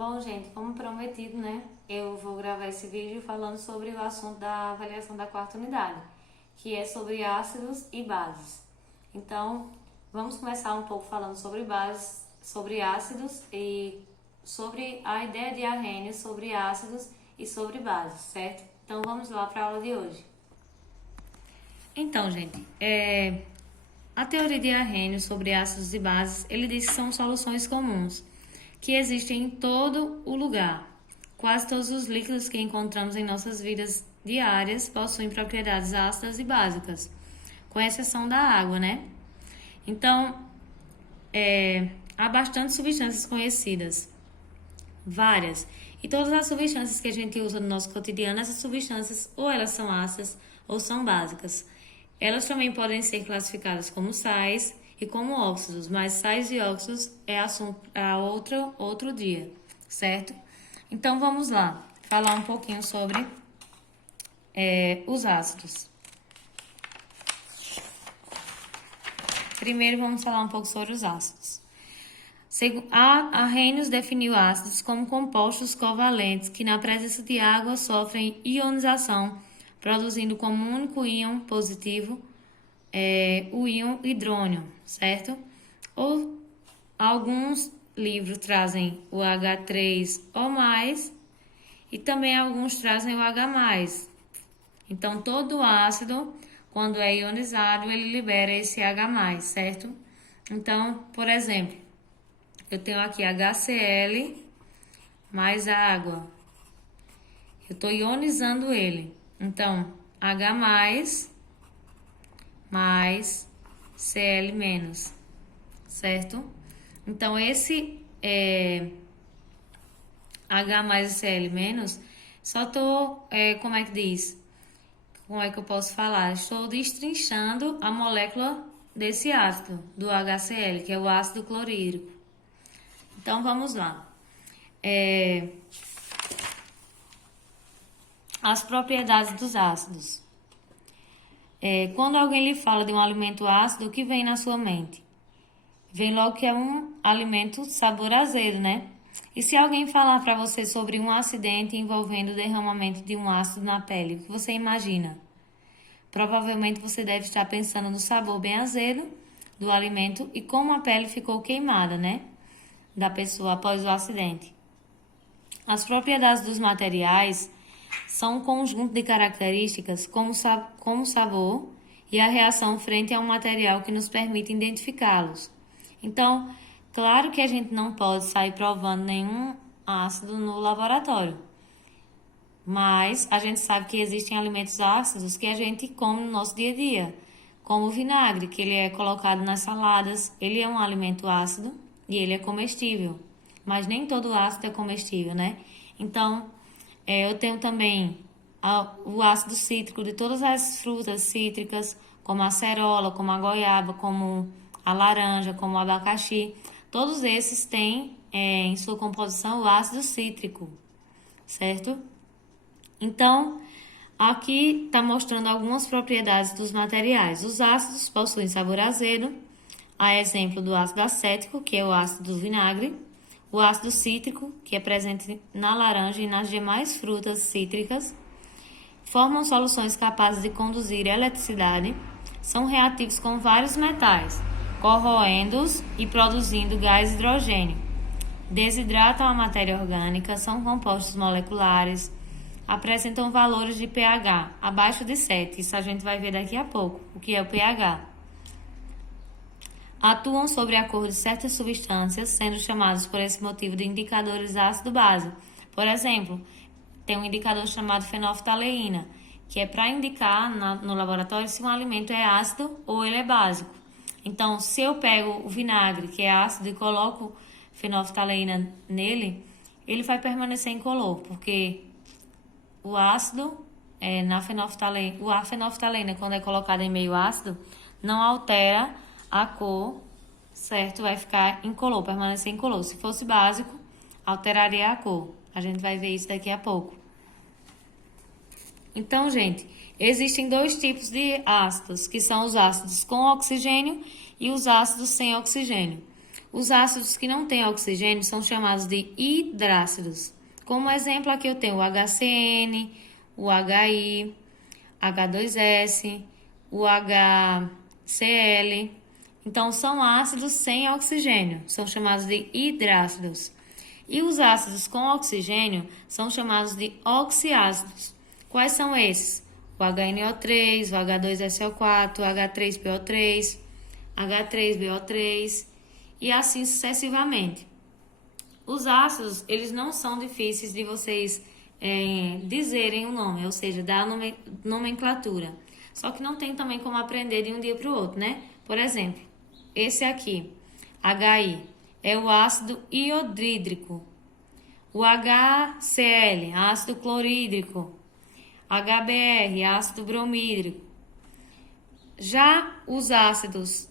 Bom, gente, como prometido, né? Eu vou gravar esse vídeo falando sobre o assunto da avaliação da quarta unidade, que é sobre ácidos e bases. Então, vamos começar um pouco falando sobre bases, sobre ácidos e sobre a ideia de Arrhenius sobre ácidos e sobre bases, certo? Então, vamos lá para a aula de hoje. Então, gente, a teoria de Arrhenius sobre ácidos e bases, ele diz que são soluções comuns, que existem em todo o lugar. Quase todos os líquidos que encontramos em nossas vidas diárias possuem propriedades ácidas e básicas, com exceção da água, né? Então, há bastante substâncias conhecidas, várias, e todas as substâncias que a gente usa no nosso cotidiano, essas substâncias ou elas são ácidas ou são básicas. Elas também podem ser classificadas como sais e como óxidos, mas sais e óxidos é assunto para outro dia, certo? Então vamos lá, falar um pouquinho sobre os ácidos. Primeiro vamos falar um pouco sobre os ácidos. Arrhenius definiu ácidos como compostos covalentes que na presença de água sofrem ionização, produzindo como único íon positivo o íon hidrônio, certo? Ou alguns livros trazem o H3O+, e também alguns trazem o H+. Então, todo ácido, quando é ionizado, ele libera esse H+, certo? Então, por exemplo, eu tenho aqui HCl mais água. Eu estou ionizando ele. Então, H+, mais Cl-, certo? Então, esse H mais Cl-, só estou, como é que diz? Como é que eu posso falar? Estou destrinchando a molécula desse ácido, do HCl, que é o ácido clorídrico. Então, vamos lá. As propriedades dos ácidos. Quando alguém lhe fala de um alimento ácido, o que vem na sua mente? Vem logo que é um alimento sabor azedo, né? E se alguém falar para você sobre um acidente envolvendo o derramamento de um ácido na pele, o que você imagina? Provavelmente você deve estar pensando no sabor bem azedo do alimento e como a pele ficou queimada, né? Da pessoa após o acidente. As propriedades dos materiais são um conjunto de características como sabor e a reação frente a um material que nos permite identificá-los. Então, claro que a gente não pode sair provando nenhum ácido no laboratório, mas a gente sabe que existem alimentos ácidos que a gente come no nosso dia a dia, como o vinagre, que ele é colocado nas saladas, ele é um alimento ácido e ele é comestível, mas nem todo ácido é comestível, né? Então, eu tenho também o ácido cítrico de todas as frutas cítricas, como a acerola, como a goiaba, como a laranja, como o abacaxi. Todos esses têm em sua composição o ácido cítrico, certo? Então, aqui está mostrando algumas propriedades dos materiais. Os ácidos possuem sabor azedo, a exemplo do ácido acético, que é o ácido do vinagre, o ácido cítrico, que é presente na laranja e nas demais frutas cítricas, formam soluções capazes de conduzir eletricidade, são reativos com vários metais, corroendo-os e produzindo gás hidrogênio. Desidratam a matéria orgânica, são compostos moleculares, apresentam valores de pH abaixo de 7. Isso a gente vai ver daqui a pouco, o que é o pH. Atuam sobre a cor de certas substâncias, sendo chamados por esse motivo de indicadores ácido-base. Por exemplo, tem um indicador chamado fenolftaleína, que é para indicar no laboratório se um alimento é ácido ou ele é básico. Então, se eu pego o vinagre, que é ácido, e coloco fenolftaleína nele, ele vai permanecer incolor, porque o ácido a fenolftaleína, quando é colocada em meio ácido, não altera a cor, certo? Vai ficar incolor, permanecer incolor. Se fosse básico, alteraria a cor. A gente vai ver isso daqui a pouco. Então, gente, existem dois tipos de ácidos, que são os ácidos com oxigênio e os ácidos sem oxigênio. Os ácidos que não têm oxigênio são chamados de hidrácidos. Como exemplo, aqui eu tenho o HCN, o HI, H2S, o HCl. Então, são ácidos sem oxigênio, são chamados de hidrácidos. E os ácidos com oxigênio são chamados de oxiácidos. Quais são esses? O HNO3, o H2SO4, o H3PO3, H3BO3 e assim sucessivamente. Os ácidos, eles não são difíceis de vocês dizerem o nome, ou seja, dar nomenclatura. Só que não tem também como aprender de um dia para o outro, né? Por exemplo, esse aqui, HI, é o ácido iodrídrico. O HCl, ácido clorídrico. HBr, ácido bromídrico. Já os ácidos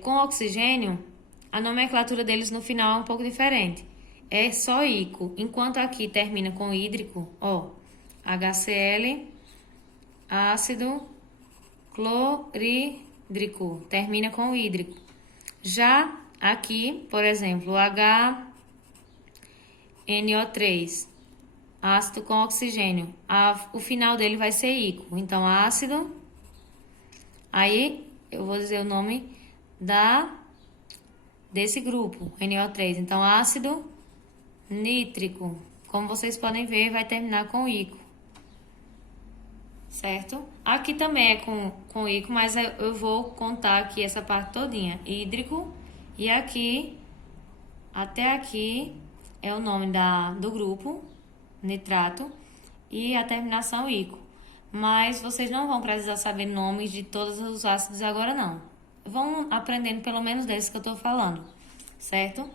com oxigênio, a nomenclatura deles no final é um pouco diferente. É só ico, enquanto aqui termina com hídrico, ó, HCl, ácido clorídrico, termina com hídrico. Já aqui, por exemplo, o HNO3, ácido com oxigênio, o final dele vai ser ico. Então, ácido, aí eu vou dizer o nome desse grupo, NO3. Então, ácido nítrico. Como vocês podem ver, vai terminar com ico. Certo? Aqui também é com ico, mas eu vou contar aqui essa parte todinha. Hídrico. E aqui, até aqui, é o nome do grupo, nitrato. E a terminação ico. Mas vocês não vão precisar saber nomes de todos os ácidos agora, não. Vão aprendendo pelo menos desse que eu tô falando. Certo?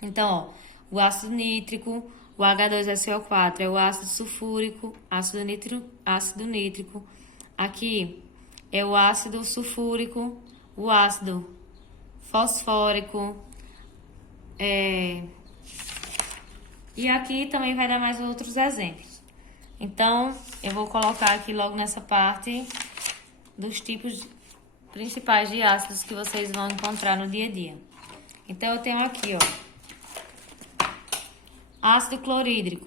Então, ó, o ácido nítrico, o H2SO4 é o ácido sulfúrico, ácido nítrico. Aqui é o ácido sulfúrico, o ácido fosfórico. E aqui também vai dar mais outros exemplos. Então, eu vou colocar aqui logo nessa parte dos tipos principais de ácidos que vocês vão encontrar no dia a dia. Então, eu tenho aqui, ó, ácido clorídrico.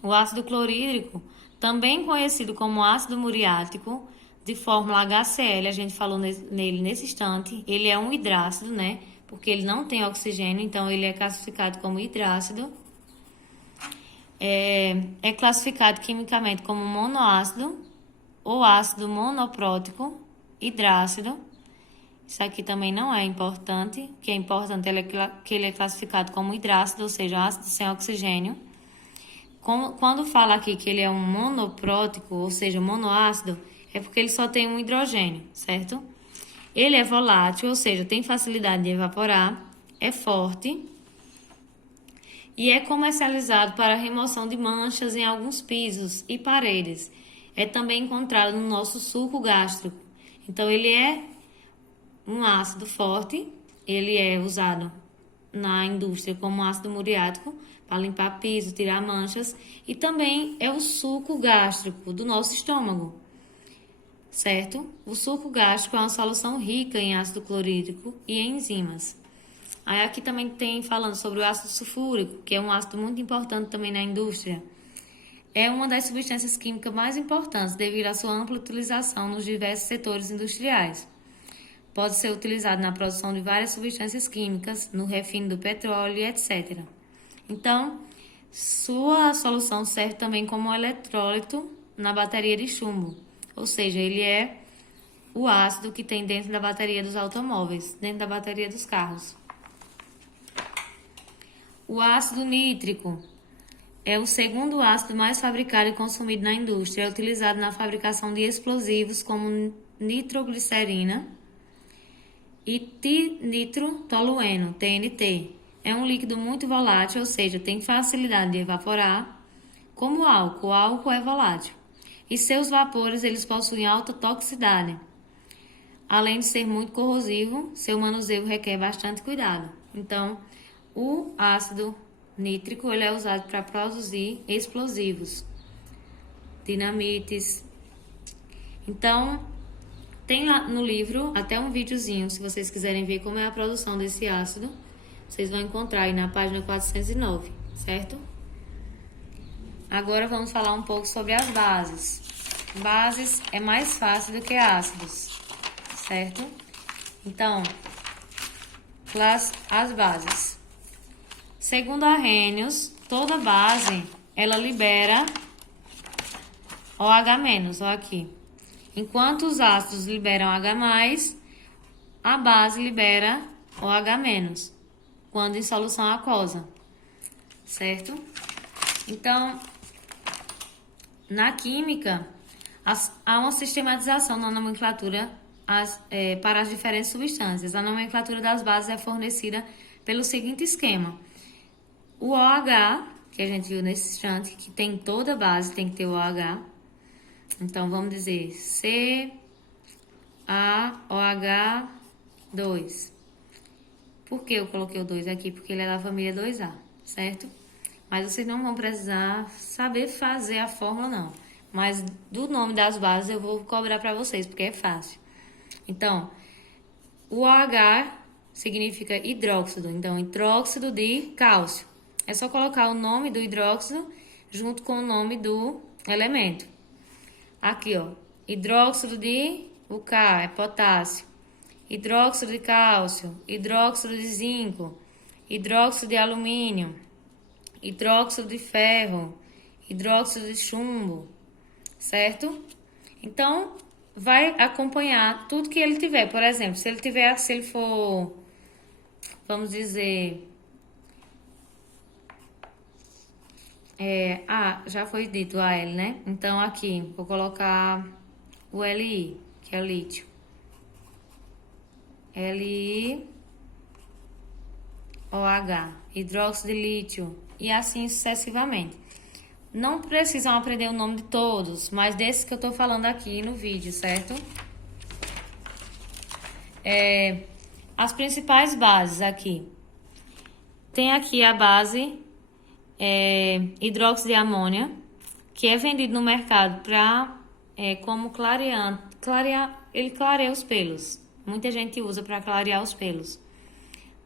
O ácido clorídrico, também conhecido como ácido muriático, de fórmula HCl, a gente falou nele nesse instante, ele é um hidrácido, né? Porque ele não tem oxigênio, então ele é classificado como hidrácido. É classificado quimicamente como monoácido ou ácido monoprótico hidrácido. Isso aqui também não é importante. O que é importante é que ele é classificado como hidrácido, ou seja, ácido sem oxigênio. Quando fala aqui que ele é um monoprótico, ou seja, monoácido, é porque ele só tem um hidrogênio, certo? Ele é volátil, ou seja, tem facilidade de evaporar, é forte e é comercializado para a remoção de manchas em alguns pisos e paredes. É também encontrado no nosso suco gástrico. Então, ele é um ácido forte, ele é usado na indústria como ácido muriático para limpar piso, tirar manchas, e também é o suco gástrico do nosso estômago, certo? O suco gástrico é uma solução rica em ácido clorídrico e em enzimas. Aí aqui também tem falando sobre o ácido sulfúrico, que é um ácido muito importante também na indústria. É uma das substâncias químicas mais importantes devido à sua ampla utilização nos diversos setores industriais. Pode ser utilizado na produção de várias substâncias químicas, no refino do petróleo, etc. Então, sua solução serve também como eletrólito na bateria de chumbo, ou seja, ele é o ácido que tem dentro da bateria dos automóveis, dentro da bateria dos carros. O ácido nítrico é o segundo ácido mais fabricado e consumido na indústria. É utilizado na fabricação de explosivos como nitroglicerina e tinitrotolueno, TNT. É um líquido muito volátil, ou seja, tem facilidade de evaporar, como o álcool é volátil. E seus vapores, eles possuem alta toxicidade. Além de ser muito corrosivo, seu manuseio requer bastante cuidado. Então, o ácido nítrico ele é usado para produzir explosivos, dinamites. Então, Tem lá no livro até um videozinho, se vocês quiserem ver como é a produção desse ácido, vocês vão encontrar aí na página 409, certo? Agora vamos falar um pouco sobre as bases. Bases é mais fácil do que ácidos, certo? Então, as bases. Segundo Arrhenius, toda base, ela libera OH-, ó aqui. Enquanto os ácidos liberam H+, a base libera OH-, quando em solução aquosa, certo? Então, na química, há uma sistematização na nomenclatura para as diferentes substâncias. A nomenclatura das bases é fornecida pelo seguinte esquema. O OH, que a gente viu nesse instante, que tem toda base, tem que ter o OH. Então, vamos dizer CaOH2. Por que eu coloquei o 2 aqui? Porque ele é da família 2A, certo? Mas vocês não vão precisar saber fazer a fórmula, não. Mas do nome das bases eu vou cobrar para vocês, porque é fácil. Então, o OH significa hidróxido. Então, hidróxido de cálcio. É só colocar o nome do hidróxido junto com o nome do elemento. Aqui, ó. Hidróxido de o K é potássio. Hidróxido de cálcio. Hidróxido de zinco. Hidróxido de alumínio. Hidróxido de ferro. Hidróxido de chumbo. Certo? Então, vai acompanhar tudo que ele tiver. Por exemplo, se ele for, vamos dizer, já foi dito a L, né? Então, aqui, vou colocar o Li, que é o lítio. LiOH, hidróxido de lítio, e assim sucessivamente. Não precisam aprender o nome de todos, mas desses que eu tô falando aqui no vídeo, certo? As principais bases aqui. Tem aqui a base hidróxido de amônia, que é vendido no mercado como clareante. Ele clareia os pelos. Muita gente usa para clarear os pelos.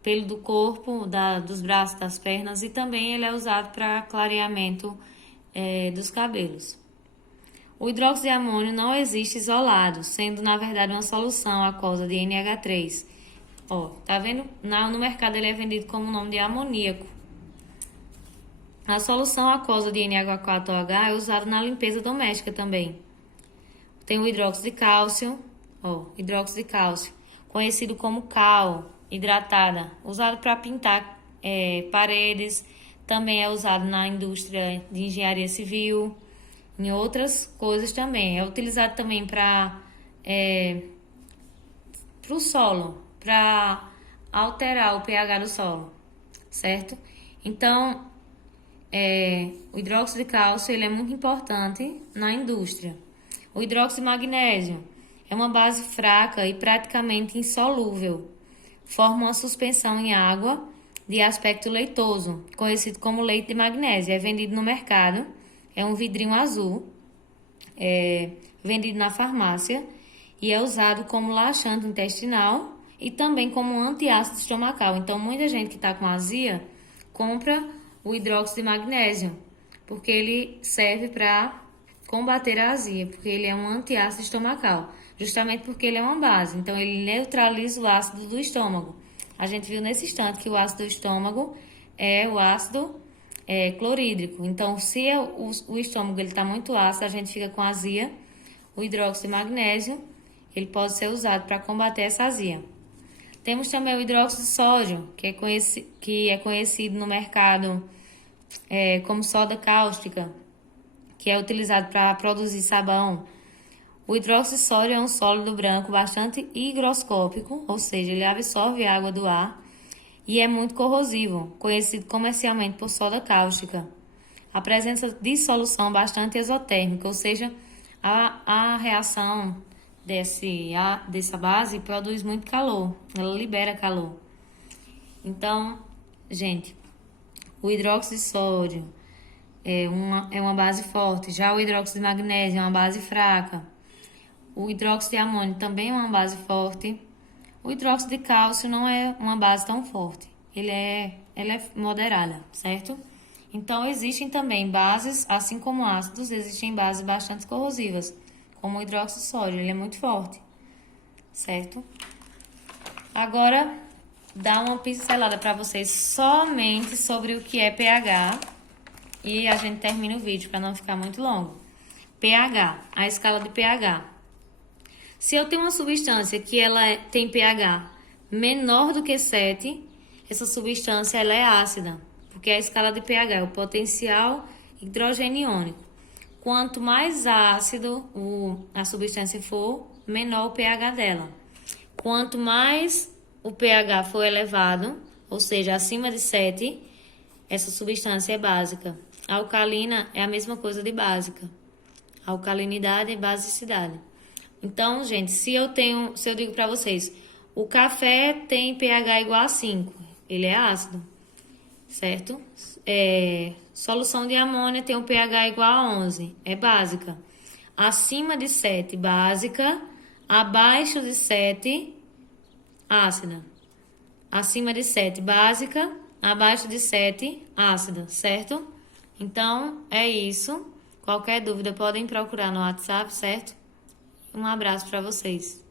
Pelo do corpo, dos braços, das pernas, e também ele é usado para clareamento dos cabelos. O hidróxido de amônio não existe isolado, sendo na verdade uma solução aquosa de NH3. Ó, tá vendo? No mercado ele é vendido como o nome de amoníaco. A solução aquosa de NH4OH é usada na limpeza doméstica também. Tem o hidróxido de cálcio, hidróxido de cálcio, conhecido como cal, hidratada, usado para pintar paredes. Também é usado na indústria de engenharia civil, em outras coisas também. É utilizado também para o solo, para alterar o pH do solo, certo? Então, o hidróxido de cálcio ele é muito importante na indústria. O hidróxido de magnésio é uma base fraca e praticamente insolúvel. Forma uma suspensão em água de aspecto leitoso, conhecido como leite de magnésio. É vendido no mercado, é um vidrinho azul, vendido na farmácia e é usado como laxante intestinal e também como antiácido estomacal. Então, muita gente que está com azia compra o hidróxido de magnésio, porque ele serve para combater a azia, porque ele é um antiácido estomacal, justamente porque ele é uma base. Então, ele neutraliza o ácido do estômago. A gente viu nesse instante que o ácido do estômago é o ácido clorídrico. Então, se o estômago está muito ácido, a gente fica com azia. O hidróxido de magnésio, ele pode ser usado para combater essa azia. Temos também o hidróxido de sódio, que é conhecido no mercado como soda cáustica, que é utilizado para produzir sabão. O hidróxido de sódio é um sólido branco bastante higroscópico, ou seja, ele absorve a água do ar e é muito corrosivo, conhecido comercialmente por soda cáustica. A presença de solução bastante exotérmica, ou seja, a reação dessa base produz muito calor, ela libera calor. Então, gente, o hidróxido de sódio é uma base forte, já o hidróxido de magnésio é uma base fraca. O hidróxido de amônio também é uma base forte. O hidróxido de cálcio não é uma base tão forte. Ela é moderada, certo? Então, existem também bases, assim como ácidos, existem bases bastante corrosivas, como o hidróxido de sódio, ele é muito forte, certo? Agora, dar uma pincelada para vocês somente sobre o que é pH e a gente termina o vídeo para não ficar muito longo. pH, a escala de pH. Se eu tenho uma substância que tem pH menor do que 7, essa substância ela é ácida, porque a escala de pH é o potencial hidrogeniônico. Quanto mais ácido a substância for, menor o pH dela. Quanto mais o pH for elevado, ou seja, acima de 7, essa substância é básica. A alcalina é a mesma coisa de básica. Alcalinidade e basicidade. Então, gente, se eu digo para vocês, o café tem pH igual a 5, ele é ácido, certo? Solução de amônia tem um pH igual a 11, é básica. Acima de 7, básica. Abaixo de 7, ácida. Acima de 7, básica. Abaixo de 7, ácida, certo? Então, é isso. Qualquer dúvida podem procurar no WhatsApp, certo? Um abraço para vocês.